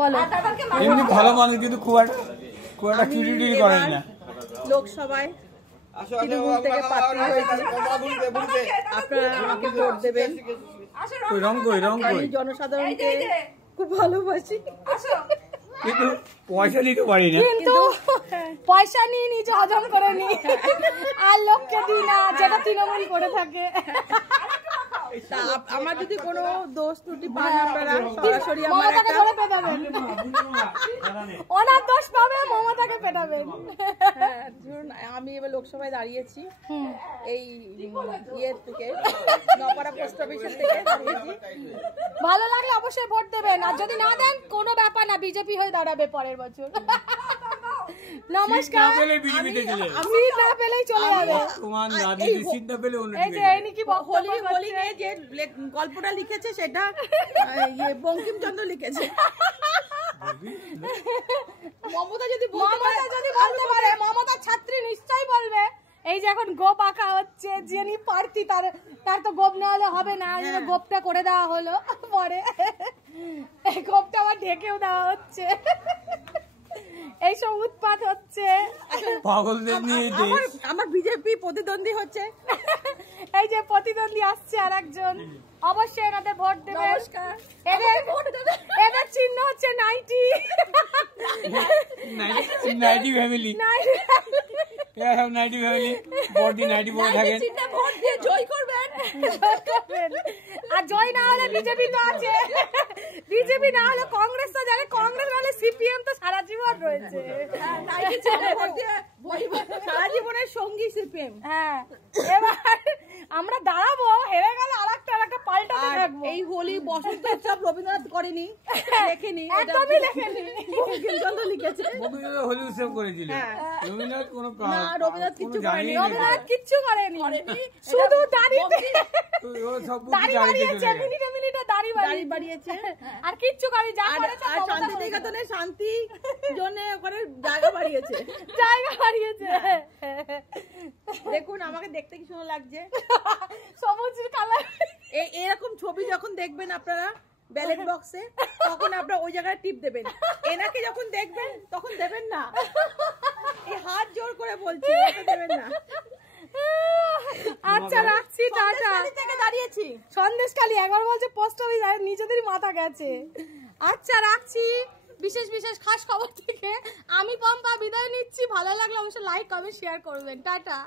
বলো এমনি ভালো মানুষ কিন্তু খুব একটা চুরি টুরি করেন না। লোকসভায় তৃণমূল থেকে প্রার্থী হয়েছে, আপনারা আমাকে ভোট দেবেন। রং জনসাধারণকে খুব ভালোবাসি, কিন্তু পয়সা নিতে পারি না, কিন্তু পয়সা নিয়ে নিজে হজম করে নি আর লোককে দিই না, যেটা তৃণমূল করে থাকে। আমার যদি কোনো দোষ ত্রুটি পান আপনারা সরাসরি আমার মমতাকে ধরে পেটাবেন, ওনার দোষ পাবে, মমতাকে পেটাবেন। আমি এবার লোকসভায় দাঁড়িয়েছি, এই ইয়ের থেকে নপাড়া পোস্ট অফিসের থেকে দাঁড়িয়েছি। ভালো লাগলে অবশ্যই ভোট দেবেন, আর যদি না দেন কোনো ব্যাপার না, বিজেপি হয়ে দাঁড়াবে পরের বছর। নমস্কার। সিট না পেলেই চলে যাবে, এই যে এই নাকি হোলি নিয়ে যে গল্পটা লিখেছে সেটা বঙ্কিমচন্দ্র লিখেছে। মমতা যদি বলতে পারে, মমতা ছাত্রী নিশ্চয়ই বলবে। এই যে এখন গোপ আঁকা হচ্ছে, যিনি প্রার্থী তার তো গোপ না হলে হবে না, গোপটা করে দেওয়া হলো, পরে এই গোপটা আবার ঢেকেও দেওয়া হচ্ছে, এইসব উৎপাত হচ্ছে। আমার বিজেপি প্রতিদ্বন্দ্বী হচ্ছে, এই যে প্রতিদ্বন্দ্বী আসছে আর একজন, অবশ্যই এনাদের ভোট দেবেন। এদের চিহ্ন হচ্ছে nighty family, nighty family, nighty পরে থাকেন, ভোট দিয়ে জয় করবেন। আর জয় না হলে বিজেপি তো আছে, বিজেপি না হলে কংগ্রেস তো জানে, কংগ্রেস হলে সিপিএম তো সারা জীবন রয়েছে, সারা জীবনের সঙ্গী সিপিএম। হ্যাঁ, এবার আমরা দাঁড়াবো, হেরে গেলে আরেকটা পাল্টাতে থাকবো। এই হোলি বসন্ত উৎসব রবীন্দ্রনাথ করেনি, লেখেনি, একদমই লেখেনি, বঙ্কিমচন্দ্র লিখেছে। হোলি উৎসব করেছিল, রবীন্দ্রনাথ কোনো রবীন্দ্রনাথ কিচ্ছু করেনি, রবীন্দ্রনাথ কিচ্ছু করেনি, শুধু দাড়ি বাড়িয়েছে, মিনিটে দাড়ি বাড়িয়েছে, আর কিচ্ছু করেনি। যা করেছে শান্তি নিকেতনে শান্তি জন্য ওখানে জায়গা বাড়িয়েছে। দেখুন আমাকে দেখতে কি সুন্দর লাগছে, সবুজ কালার। এরকম ছবি যখন দেখবেন আপনারা ব্যালট বক্সে, তখন আপনারা ওই জায়গায় টিপ দেবেন। এনাকে যখন দেখবেন তখন দেবেন না, এই হাত জোর করে বলছি, দেবেন না। আচ্ছা রাখছি, টাটা। থেকে দাঁড়িয়েছি সন্দেশখালি, একবার বলছে পোস্ট অফিস, নিজেদেরই মাথা গেছে। আচ্ছা রাখছি, বিশেষ খাস খবর থেকে আমি পম্পা বিদায় নিচ্ছি। ভালো লাগলে অবশ্যই লাইক কমেন্ট শেয়ার করবেন, টাটা।